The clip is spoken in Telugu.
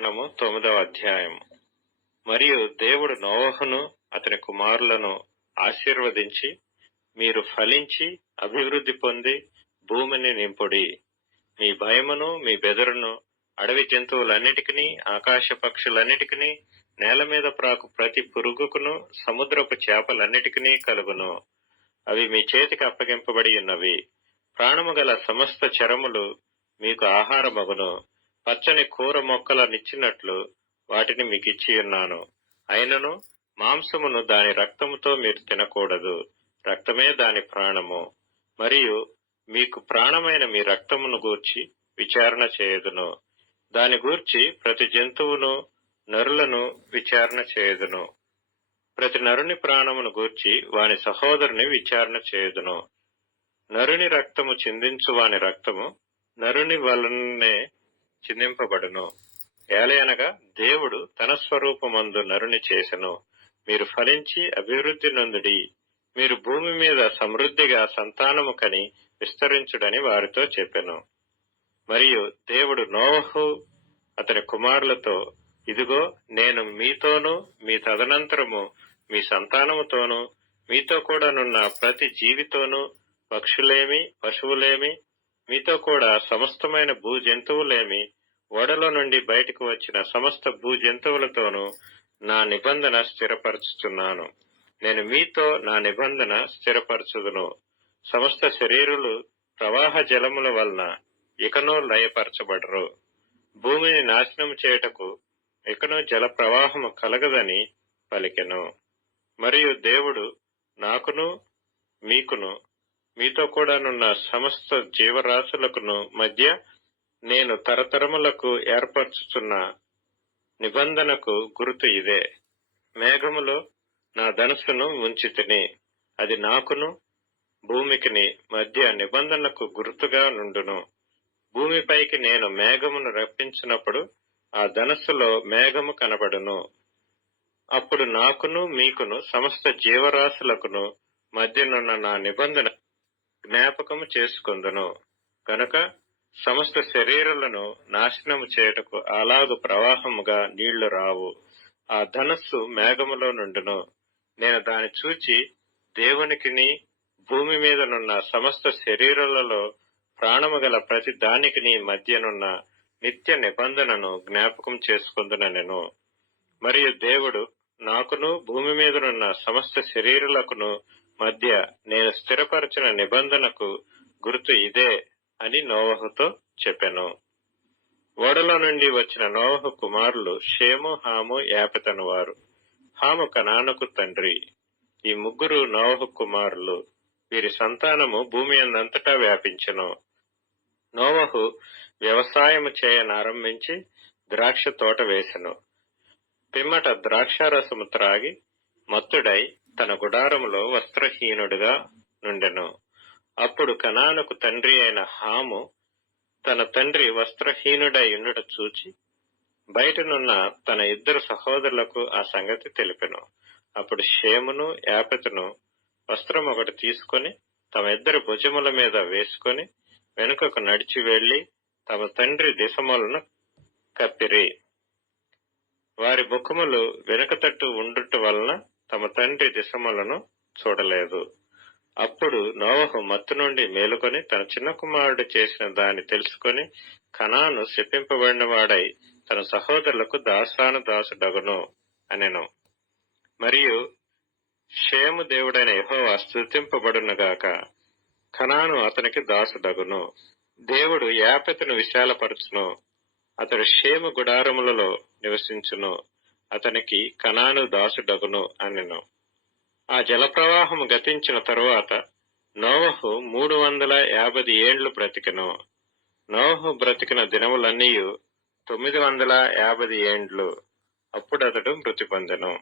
9వ అధ్యాయము. మరియు దేవుడు నోవహును అతని కుమారులను ఆశీర్వదించి, మీరు ఫలించి అభివృద్ధి పొంది భూమిని నింపుడి. మీ భయమును మీ బెదరును అడవి జంతువులన్నిటికీ, ఆకాశ పక్షులన్నిటికీ, నేల మీద ప్రాకు ప్రతి పురుగుకును, సముద్రపు చేపలన్నిటికీ కలుగును. అవి మీ చేతికి అప్పగింపబడి ఉన్నవి. ప్రాణము గల సమస్త చరములు మీకు ఆహారమగును. పచ్చని కూర మొక్కలనిచ్చినట్లు వాటిని మీకిచ్చి ఉన్నాను. అయినను మాంసమును దాని రక్తముతో మీరు తినకూడదు. రక్తమే దాని ప్రాణము. మరియు మీకు ప్రాణమైన మీ రక్తమును గూర్చి విచారణ చేయుదును. దాని గూర్చి ప్రతి జంతువును, నరులను విచారణ చేయుదును. ప్రతి నరుని ప్రాణమును గూర్చి వాని సహోదరుని విచారణ చేయుదును. నరుని రక్తము చిందించు వాని రక్తము నరుని వలనే చిందింపబడును. ఏలయనగా దేవుడు తన స్వరూపమందు నరుని చేసెను. మీరు ఫలించి అభివృద్ధి నొందుడి. మీరు భూమి మీద సమృద్ధిగా సంతానము కని విస్తరించుడని వారితో చెప్పెను. మరియు దేవుడు నోవహు అతని కుమారులతో, ఇదిగో, నేను మీతోనూ మీ తదనంతరము మీ సంతానముతోనూ మీతో కూడా నున్న ప్రతి జీవితోనూ, పక్షులేమి పశువులేమి, మీతో కూడా సమస్తమైన భూ జంతువులేమి, ఓడలో నుండి బయటకు వచ్చిన సమస్త భూ జంతువులతోనూ నా నిబంధన స్థిరపరచుచున్నాను. నేను మీతో నా నిబంధన స్థిరపరచుదును. సమస్త శరీరులు ప్రవాహ జలముల వలన ఇకనూ లయపరచబడరు. భూమిని నాశనం చేయుటకు ఇకనూ జల ప్రవాహము కలగదని పలికెను. మరియు దేవుడు నాకును మీకును మీతో కూడా నున్న సమస్త జీవరాశులకును మధ్య నేను తరతరములకు ఏర్పరచుచున్న నిబంధనకు గుర్తు ఇదే. మేఘములో నా ధనుస్సును ఉంచితిని. అది నాకును భూమికిని మధ్య నిబంధనకు గుర్తుగా నుండును. భూమిపైకి నేను మేఘమును రప్పించినప్పుడు ఆ ధనుస్సులో మేఘము కనబడును. అప్పుడు నాకును మీకును సమస్త జీవరాశులకును మధ్యనున్న నా నిబంధన జ్ఞాపకము చేసుకొందును. గనుక సమస్త శరీరులను నాశనము చేయుటకు అలాగు ప్రవాహముగా నీళ్లు రావు. ఆ ధనస్సు మేఘములో నుండును. నేను దాని చూచి దేవునికిని భూమి మీదనున్న సమస్త శరీరులలో ప్రాణము గల ప్రతి దానికిని మధ్యనున్న నిత్య నిబంధనను జ్ఞాపకం చేసుకొందునెను. మరియు దేవుడు నాకును భూమి మీదనున్న సమస్త శరీరులకును మధ్య నేను స్థిరపరచిన నిబంధనకు గుర్తు ఇదే అని నోవహుతో చెప్పెను. ఓడలో నుండి వచ్చిన నోవహు కుమారులు షేము, హాము, యాపెతను వారు. హాము కనానుకు తండ్రి. ఈ ముగ్గురు నోవహు కుమారులు. వీరి సంతానము భూమి అందంతటా వ్యాపించెను. నోవహు వ్యవసాయము చేయనారంభించి ద్రాక్ష తోట వేసెను. పిమ్మట ద్రాక్షారసము త్రాగి మత్తుడై తన గుడారములో వస్త్రహీనుడుగా నుండెను. అప్పుడు కనానుకు తండ్రి అయిన హాము తన తండ్రి వస్త్రహీనుడై ఉండుట చూచి బయటనున్న తన ఇద్దరు సహోదరులకు ఆ సంగతి తెలిపెను. అప్పుడు షేమును, యాపెతును వస్త్రం ఒకటి తీసుకొని తమ ఇద్దరు భుజముల మీద వేసుకొని వెనుకకు నడిచి వెళ్లి తమ తండ్రి దిశములను కప్పిరి. వారి ముఖములు వెనుక తట్టు ఉండుట వలన తమ తండ్రి దిశములను చూడలేదు. అప్పుడు నోవహు మత్తు నుండి మేలుకొని తన చిన్న కుమారుడు చేసిన దాన్ని తెలుసుకొని కనాను శపింపబడిన వాడై తన సహోదరులకు దాసుడగును అనెను. మరియు షేము దేవుడైన యెహోవా స్తుతింపబడునుగాక. కనాను అతనికి దాసుడగును. దేవుడు యాపెతును విశాలపరచును. అతడు షేము గుడారములలో నివసించును. అతనికి కనాను దాసుడగును అనెను. ఆ జలప్రవాహము గతించిన తరువాత నోవహు 350 ఏండ్లు బ్రతికెను. నోవహు బ్రతికిన దినములన్నీయు 950 ఏండ్లు. అప్పుడతడు మృతి పొందెను.